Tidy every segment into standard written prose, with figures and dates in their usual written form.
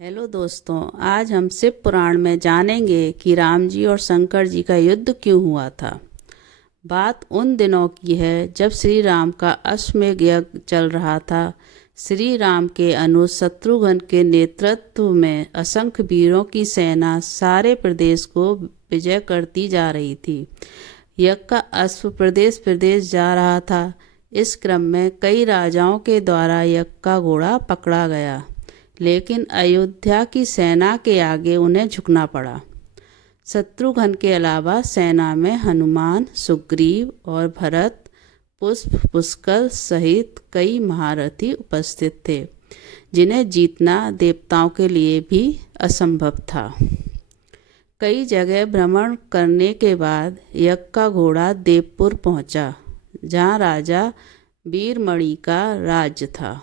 Hello दोस्तों, आज हम शिव पुराण में जानेंगे कि राम जी और शंकर जी का युद्ध क्यों हुआ था। बात उन दिनों की है जब श्री राम का अश्वमेध यज्ञ चल रहा था। श्री राम के अनुज शत्रुघ्न के नेतृत्व में असंख्य वीरों की सेना सारे प्रदेश को विजय करती जा रही थी। यज्ञ का अश्व प्रदेश प्रदेश जा रहा था। इस क्रम में कई राजाओं के द्वारा यज्ञ का घोड़ा पकड़ा गया, लेकिन अयोध्या की सेना के आगे उन्हें झुकना पड़ा। शत्रुघ्न के अलावा सेना में हनुमान, सुग्रीव और भरत, पुष्प, पुष्कर सहित कई महारथी उपस्थित थे, जिन्हें जीतना देवताओं के लिए भी असंभव था। कई जगह भ्रमण करने के बाद यज्ञ का घोड़ा देवपुर पहुंचा, जहां राजा वीरमणि का राज्य था।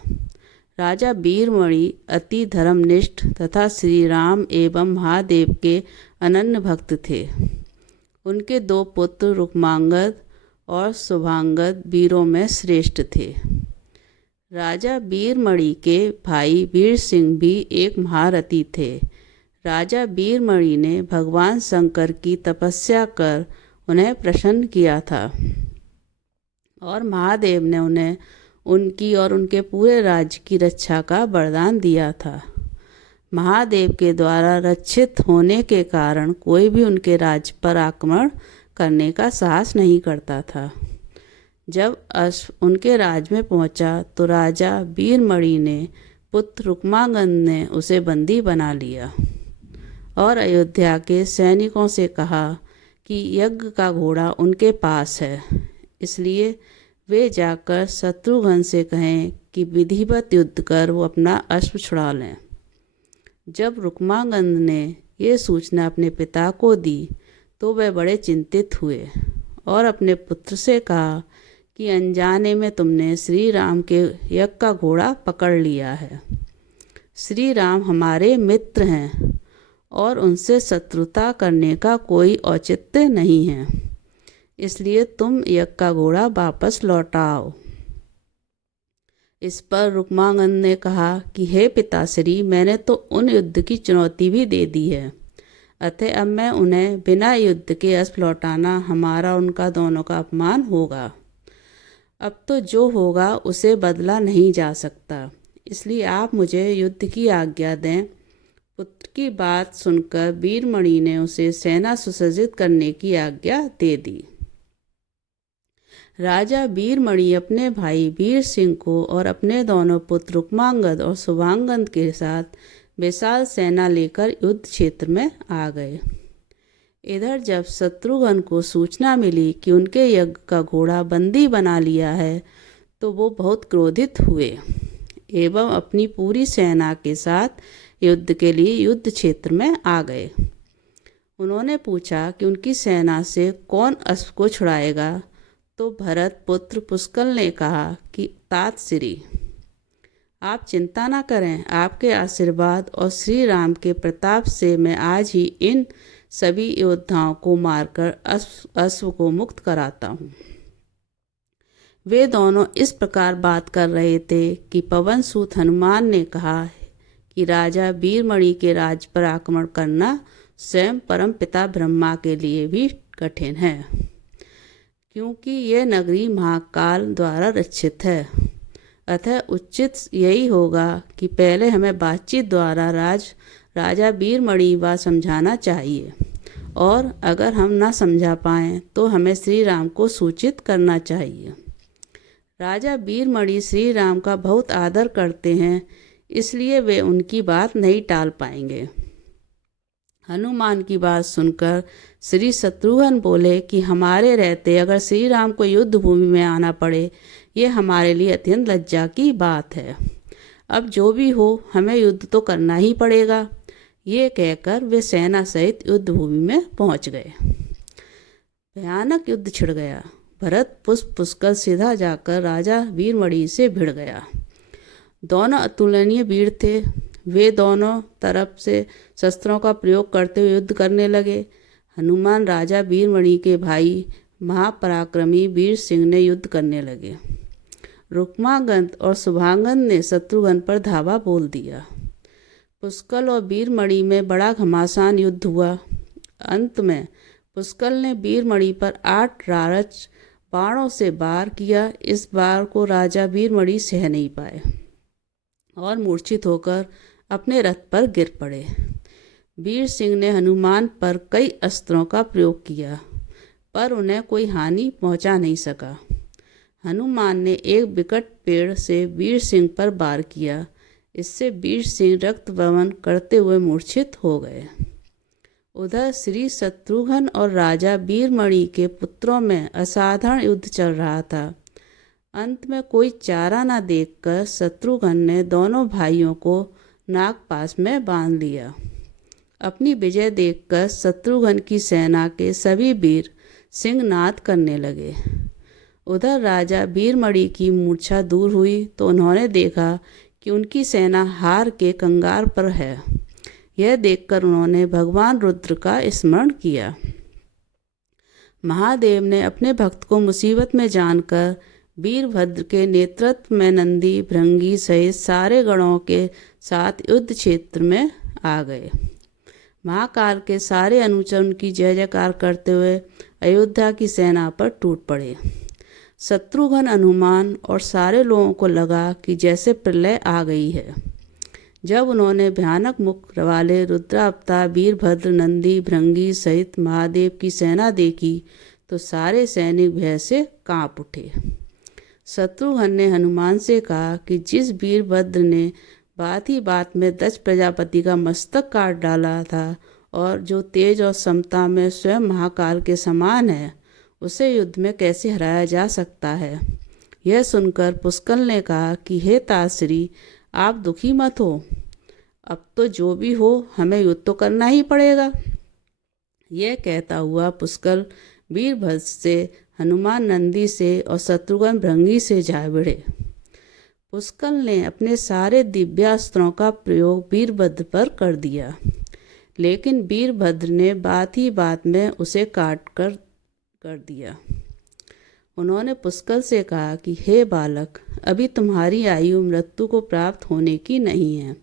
राजा वीरमणि अति धर्मनिष्ठ तथा श्री राम एवं महादेव के अनन्य भक्त थे। उनके दो पुत्र रुक्मांगद और शुभांगद वीरों में श्रेष्ठ थे। राजा वीरमणि के भाई वीर सिंह भी एक महारथी थे। राजा वीरमणि ने भगवान शंकर की तपस्या कर उन्हें प्रसन्न किया था और महादेव ने उन्हें उनकी और उनके पूरे राज्य की रक्षा का वरदान दिया था। महादेव के द्वारा रक्षित होने के कारण कोई भी उनके राज्य पर आक्रमण करने का साहस नहीं करता था। जब अश्व उनके राज्य में पहुंचा तो राजा वीरमणि ने पुत्र रुक्मांगद ने उसे बंदी बना लिया और अयोध्या के सैनिकों से कहा कि यज्ञ का घोड़ा उनके पास है, इसलिए वे जाकर शत्रुघ्न से कहें कि विधिवत युद्ध कर वो अपना अश्व छुड़ा लें। जब रुक्मांगद ने ये सूचना अपने पिता को दी तो वे बड़े चिंतित हुए और अपने पुत्र से कहा कि अनजाने में तुमने श्री राम के यज्ञ का घोड़ा पकड़ लिया है। श्री राम हमारे मित्र हैं और उनसे शत्रुता करने का औचित्य औचित्य नहीं है, इसलिए तुम यज्ञ का घोड़ा वापस लौटाओ। इस पर रुक्मांगद ने कहा कि हे पिताश्री, मैंने तो उन युद्ध की चुनौती भी दे दी है, अतः अब मैं उन्हें बिना युद्ध के अश्व लौटाना हमारा उनका दोनों का अपमान होगा। अब तो जो होगा उसे बदला नहीं जा सकता, इसलिए आप मुझे युद्ध की आज्ञा दें। पुत्र की बात सुनकर वीरमणि ने उसे सेना सुसज्जित करने की आज्ञा दे दी। राजा वीरमणि अपने भाई वीर सिंह को और अपने दोनों पुत्र रुक्मांगद और शुभांगद के साथ विशाल सेना लेकर युद्ध क्षेत्र में आ गए। इधर जब शत्रुघ्न को सूचना मिली कि उनके यज्ञ का घोड़ा बंदी बना लिया है तो वो बहुत क्रोधित हुए एवं अपनी पूरी सेना के साथ युद्ध के लिए युद्ध क्षेत्र में आ गए। उन्होंने पूछा कि उनकी सेना से कौन अश्व को छुड़ाएगा, तो भरत पुत्र पुष्कर ने कहा कि तात श्री, आप चिंता न करें, आपके आशीर्वाद और श्री राम के प्रताप से मैं आज ही इन सभी योद्धाओं को मारकर अश्व को मुक्त कराता हूँ। वे दोनों इस प्रकार बात कर रहे थे कि पवन सूत हनुमान ने कहा कि राजा वीरमणि के राज्य पर आक्रमण करना स्वयं परम पिता ब्रह्मा के लिए भी कठिन है, क्योंकि यह नगरी महाकाल द्वारा रक्षित है। अतः उचित यही होगा कि पहले हमें बातचीत द्वारा राजा वीरमणि बात समझाना चाहिए, और अगर हम न समझा पाएँ तो हमें श्री राम को सूचित करना चाहिए। राजा वीरमणि श्री राम का बहुत आदर करते हैं, इसलिए वे उनकी बात नहीं टाल पाएंगे। हनुमान की बात सुनकर श्री शत्रुघ्न बोले कि हमारे रहते अगर श्री राम को युद्ध भूमि में आना पड़े, ये हमारे लिए अत्यंत लज्जा की बात है। अब जो भी हो, हमें युद्ध तो करना ही पड़ेगा। ये कहकर वे सेना सहित युद्ध भूमि में पहुंच गए। भयानक युद्ध छिड़ गया। भरत पुष्प पुष्कर सीधा जाकर राजा वीरमणि से भिड़ गया। दोनों अतुलनीय वीर थे। वे दोनों तरफ से शस्त्रों का प्रयोग करते हुए युद्ध करने लगे। हनुमान राजा वीरमणि के भाई महापराक्रमी वीर सिंह ने युद्ध करने लगे। रुक्मांगद और शुभांगद ने शत्रुघ्न पर धावा बोल दिया। पुष्कल और वीरमणि में बड़ा घमासान युद्ध हुआ। अंत में पुष्कल ने वीरमणि पर 8 रारच बाणों से वार किया। इस बार को राजा वीरमणि सह नहीं पाए और मूर्छित होकर अपने रथ पर गिर पड़े। वीर सिंह ने हनुमान पर कई अस्त्रों का प्रयोग किया, पर उन्हें कोई हानि पहुंचा नहीं सका। हनुमान ने एक विकट पेड़ से वीर सिंह पर वार किया। इससे वीर सिंह रक्त वमन करते हुए मूर्छित हो गए। उधर श्री शत्रुघ्न और राजा वीरमणि के पुत्रों में असाधारण युद्ध चल रहा था। अंत में कोई चारा न देखकर शत्रुघ्न ने दोनों भाइयों को नागपास में बांध लिया। अपनी विजय देखकर शत्रुघ्न की सेना के सभी वीर सिंहनाद करने लगे। उधर राजा वीरमणि की मूर्छा दूर हुई तो उन्होंने देखा कि उनकी सेना हार के कंगाल पर है। यह देखकर उन्होंने भगवान रुद्र का स्मरण किया। महादेव ने अपने भक्त को मुसीबत में जानकर वीरभद्र के नेतृत्व में नंदी भृंगी सहित सारे गणों के साथ युद्ध क्षेत्र में आ गए। महाकाल के सारे अनुचर उनकी जय जयकार करते हुए अयोध्या की सेना पर टूट पड़े। शत्रुघ्न, हनुमान और सारे लोगों को लगा कि जैसे प्रलय आ गई है। जब उन्होंने भयानक मुख वाले रुद्रावतार वीरभद्र, नंदी भृंगी सहित महादेव की सेना देखी तो सारे सैनिक भय से कांप उठे। शत्रुघ्न ने हनुमान से कहा कि जिस वीरभद्र ने बात ही बात में दक्ष प्रजापति का मस्तक काट डाला था और जो तेज और समता में स्वयं महाकाल के समान है, उसे युद्ध में कैसे हराया जा सकता है। यह सुनकर पुष्कल ने कहा कि हे ताश्री, आप दुखी मत हो। अब तो जो भी हो, हमें युद्ध तो करना ही पड़ेगा। यह कहता हुआ पुष्कल वीरभद्र से, हनुमान नंदी से और शत्रुघ्न भृंगी से जा भिड़े। पुष्कल ने अपने सारे दिव्यास्त्रों का प्रयोग वीरभद्र पर कर दिया, लेकिन वीरभद्र ने बात ही बात में उसे काट कर दिया। उन्होंने पुष्कल से कहा कि हे बालक, अभी तुम्हारी आयु मृत्यु को प्राप्त होने की नहीं है,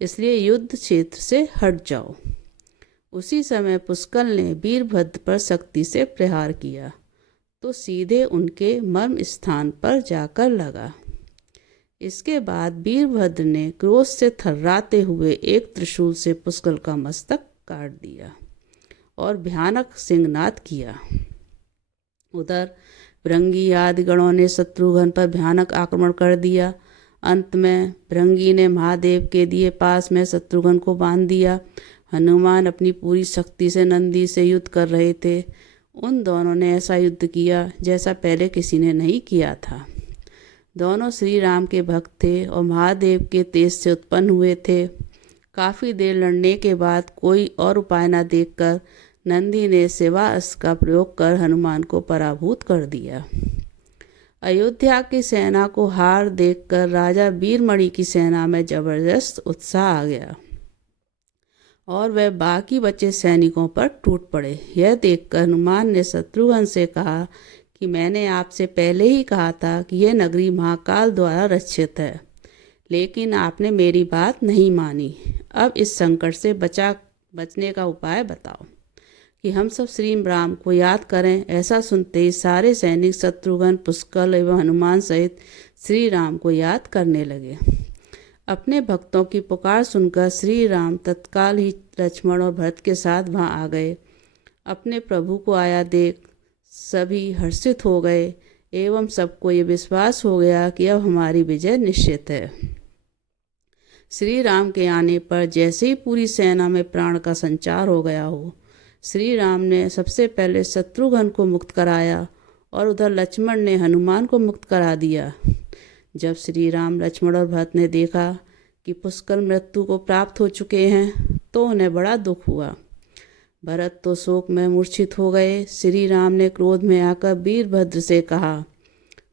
इसलिए युद्ध क्षेत्र से हट जाओ। उसी समय पुष्कल ने वीरभद्र पर शक्ति से प्रहार किया तो सीधे उनके मर्म स्थान पर जाकर लगा। इसके बाद वीरभद्र ने क्रोध से थर्राते हुए एक त्रिशूल से पुष्कल का मस्तक काट दिया और भयानक सिंहनाद किया। उधर भृंगी आदि गणों ने शत्रुघ्न पर भयानक आक्रमण कर दिया। अंत में भृंगी ने महादेव के दिए पास में शत्रुघ्न को बांध दिया। हनुमान अपनी पूरी शक्ति से नंदी से युद्ध कर रहे थे। उन दोनों ने ऐसा युद्ध किया जैसा पहले किसी ने नहीं किया था। दोनों श्री राम के भक्त थे और महादेव के तेज से उत्पन्न हुए थे। काफ़ी देर लड़ने के बाद कोई और उपाय न देखकर नंदी ने शिवास्त्र का प्रयोग कर हनुमान को पराभूत कर दिया। अयोध्या की सेना को हार देखकर राजा वीरमणि की सेना में जबरदस्त उत्साह आ गया और वह बाकी बचे सैनिकों पर टूट पड़े। यह देखकर हनुमान ने शत्रुघ्न से कहा कि मैंने आपसे पहले ही कहा था कि यह नगरी महाकाल द्वारा रक्षित है, लेकिन आपने मेरी बात नहीं मानी। अब इस संकट से बचने का उपाय बताओ कि हम सब श्री राम को याद करें। ऐसा सुनते ही सारे सैनिक शत्रुघ्न, पुष्कल एवं हनुमान सहित श्री राम को याद करने लगे। अपने भक्तों की पुकार सुनकर श्री राम तत्काल ही लक्ष्मण और भरत के साथ वहां आ गए। अपने प्रभु को आया देख सभी हर्षित हो गए एवं सबको ये विश्वास हो गया कि अब हमारी विजय निश्चित है। श्री राम के आने पर जैसे ही पूरी सेना में प्राण का संचार हो गया हो, श्री राम ने सबसे पहले शत्रुघ्न को मुक्त कराया और उधर लक्ष्मण ने हनुमान को मुक्त करा दिया। जब श्री राम, लक्ष्मण और भरत ने देखा कि पुष्कल मृत्यु को प्राप्त हो चुके हैं तो उन्हें बड़ा दुख हुआ। भरत तो शोक में मूर्छित हो गए। श्री राम ने क्रोध में आकर वीरभद्र से कहा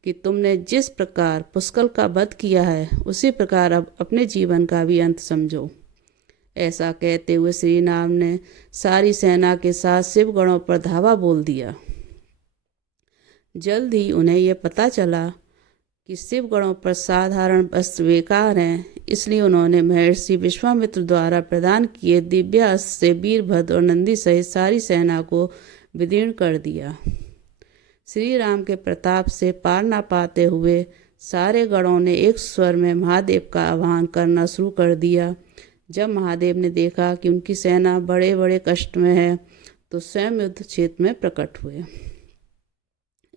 कि तुमने जिस प्रकार पुष्कल का वध किया है, उसी प्रकार अब अपने जीवन का भी अंत समझो। ऐसा कहते हुए श्री राम ने सारी सेना के साथ शिवगणों पर धावा बोल दिया। जल्द ही उन्हें यह पता चला कि शिवगणों पर साधारण वस्त्र बेकार हैं, इसलिए उन्होंने महर्षि विश्वामित्र द्वारा प्रदान किए दिव्य अस्त्र से वीरभद्र और नंदी सहित सारी सेना को विदीर्ण कर दिया। श्री राम के प्रताप से पार न पाते हुए सारे गणों ने एक स्वर में महादेव का आह्वान करना शुरू कर दिया। जब महादेव ने देखा कि उनकी सेना बड़े बड़े कष्ट में है तो स्वयं युद्ध क्षेत्र में प्रकट हुए।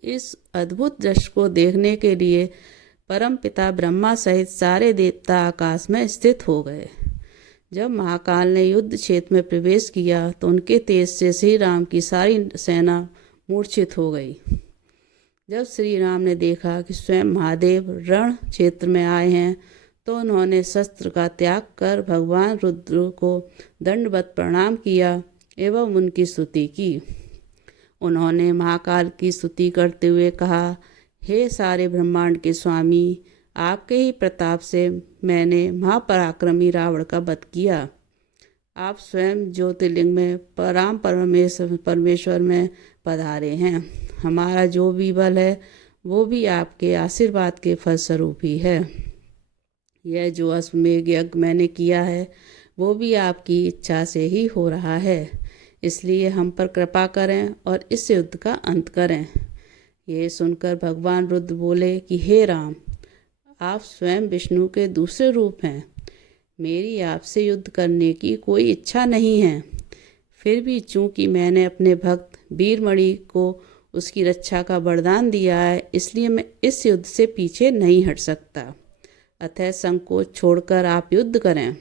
इस अद्भुत दृश्य को देखने के लिए परम पिता ब्रह्मा सहित सारे देवता आकाश में स्थित हो गए। जब महाकाल ने युद्ध क्षेत्र में प्रवेश किया तो उनके तेज से श्री राम की सारी सेना मूर्छित हो गई। जब श्री राम ने देखा कि स्वयं महादेव रण क्षेत्र में आए हैं तो उन्होंने शस्त्र का त्याग कर भगवान रुद्र को दंडवत प्रणाम किया एवं उनकी स्तुति की। उन्होंने महाकाल की स्तुति करते हुए कहा, हे सारे ब्रह्मांड के स्वामी, आपके ही प्रताप से मैंने महापराक्रमी रावण का वध किया। आप स्वयं ज्योतिर्लिंग में परमेश्वर में पधारे हैं। हमारा जो भी बल है वो भी आपके आशीर्वाद के फलस्वरूप ही है। यह जो अश्वमेध यज्ञ मैंने किया है वो भी आपकी इच्छा से ही हो रहा है, इसलिए हम पर कृपा करें और इस युद्ध का अंत करें। ये सुनकर भगवान रुद्र बोले कि हे राम, आप स्वयं विष्णु के दूसरे रूप हैं। मेरी आपसे युद्ध करने की कोई इच्छा नहीं है। फिर भी चूंकि मैंने अपने भक्त वीरमणि को उसकी रक्षा का वरदान दिया है, इसलिए मैं इस युद्ध से पीछे नहीं हट सकता। अतः संकोच छोड़कर आप युद्ध करें।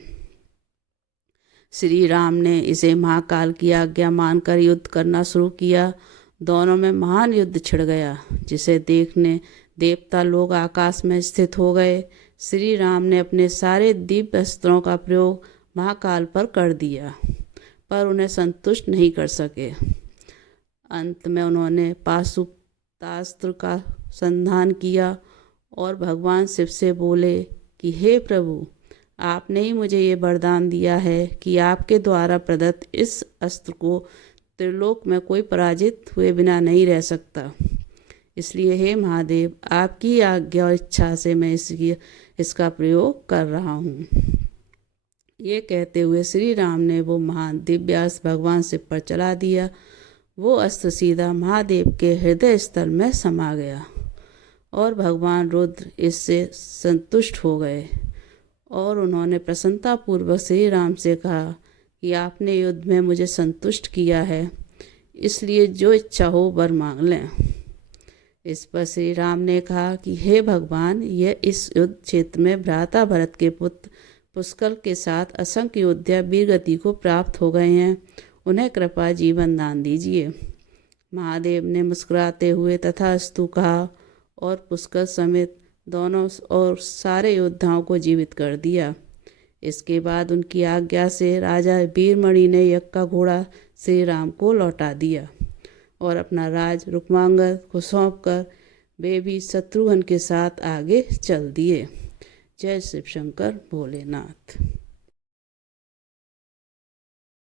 श्री राम ने इसे महाकाल की आज्ञा मानकर युद्ध करना शुरू किया। दोनों में महान युद्ध छिड़ गया, जिसे देखने देवता लोग आकाश में स्थित हो गए। श्री राम ने अपने सारे दिव्य अस्त्रों का प्रयोग महाकाल पर कर दिया, पर उन्हें संतुष्ट नहीं कर सके। अंत में उन्होंने पाशुपतास्त्र का संधान किया और भगवान शिव से बोले कि हे प्रभु, आपने ही मुझे ये वरदान दिया है कि आपके द्वारा प्रदत्त इस अस्त्र को त्रिलोक में कोई पराजित हुए बिना नहीं रह सकता। इसलिए हे महादेव, आपकी आज्ञा और इच्छा से मैं इसका प्रयोग कर रहा हूँ। ये कहते हुए श्री राम ने वो महान दिव्यास्त्र भगवान शिव पर चला दिया। वो अस्त्र सीधा महादेव के हृदय स्थल में समा गया और भगवान रुद्र इससे संतुष्ट हो गए और उन्होंने प्रसन्नतापूर्वक श्री राम से कहा कि आपने युद्ध में मुझे संतुष्ट किया है, इसलिए जो इच्छा हो वर मांग लें। इस पर श्री राम ने कहा कि हे भगवान, यह इस युद्ध क्षेत्र में भ्राता भरत के पुत्र पुष्कर के साथ असंख्य योद्धा वीरगति को प्राप्त हो गए हैं, उन्हें कृपा जीवन दान दीजिए। महादेव ने मुस्कुराते हुए तथास्तु कहा और पुष्कर समेत दोनों और सारे योद्धाओं को जीवित कर दिया। इसके बाद उनकी आज्ञा से राजा वीरमणि ने यज्ञ का घोड़ा श्री राम को लौटा दिया और अपना राज रुक्मांगद को सौंपकर वे भी शत्रुघ्न के साथ आगे चल दिए। जय शिव शंकर भोलेनाथ।